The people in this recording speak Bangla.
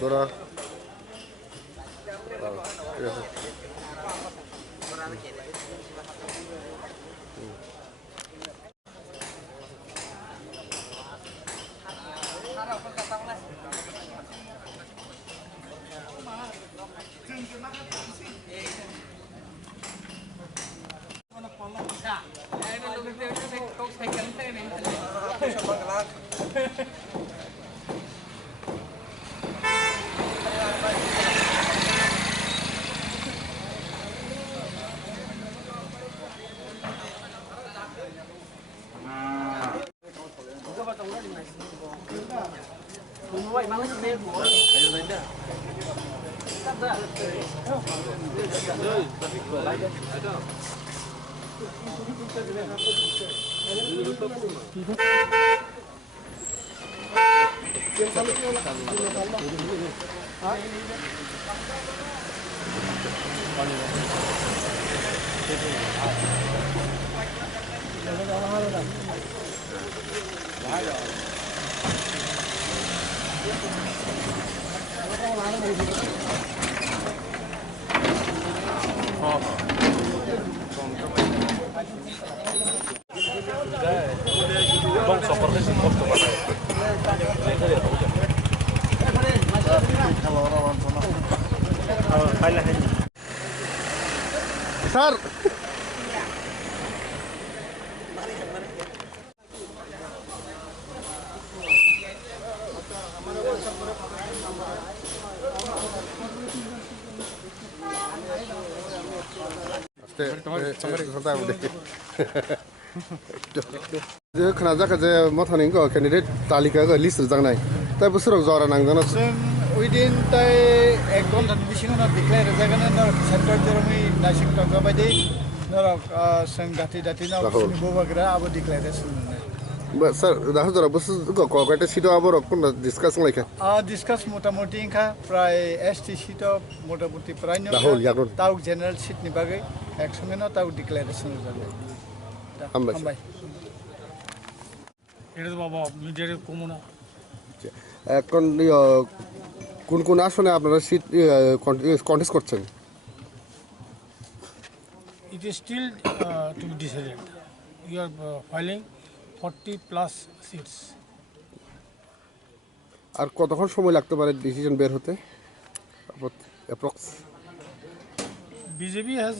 তোরা ঠিক আছে। স্যার खोनाजाखो जे मथानि केन्डिडेट तालिका लिस्ट जानाय दा बोसोराव जरा नांगोन उइदिन ताइ 1 घन्टानि बिसिङावनो डिक्लेयार जागोन सेन्ट्रेल जेरमै नासिक टंगा बायदि नरक जों दाति दाति नाव बबाग्रा आबो डिक्लेरेसन सर दाहो जरा बस कयटा सीटआव आबो कोन डिसकास लायखा डिसकास मोटामोटी इनखा प्राय एसटी सीटआव मोटामोटी प्राय ताउ जनरल सीटनि बागै एक्समेनो ताउ डिक्लेरेसन जागोन हामबाय এটা তো বাবা মিডিয়ারে কমো না এখন কোন কোন আসনে আপনারা সিট কন্টেস্ট করছেন it is still to be decided. You are filing 40+ seats. আর কতক্ষণ সময় লাগতে পারে ডিসিশন বের হতে অ্যাপ্রক্স BJP has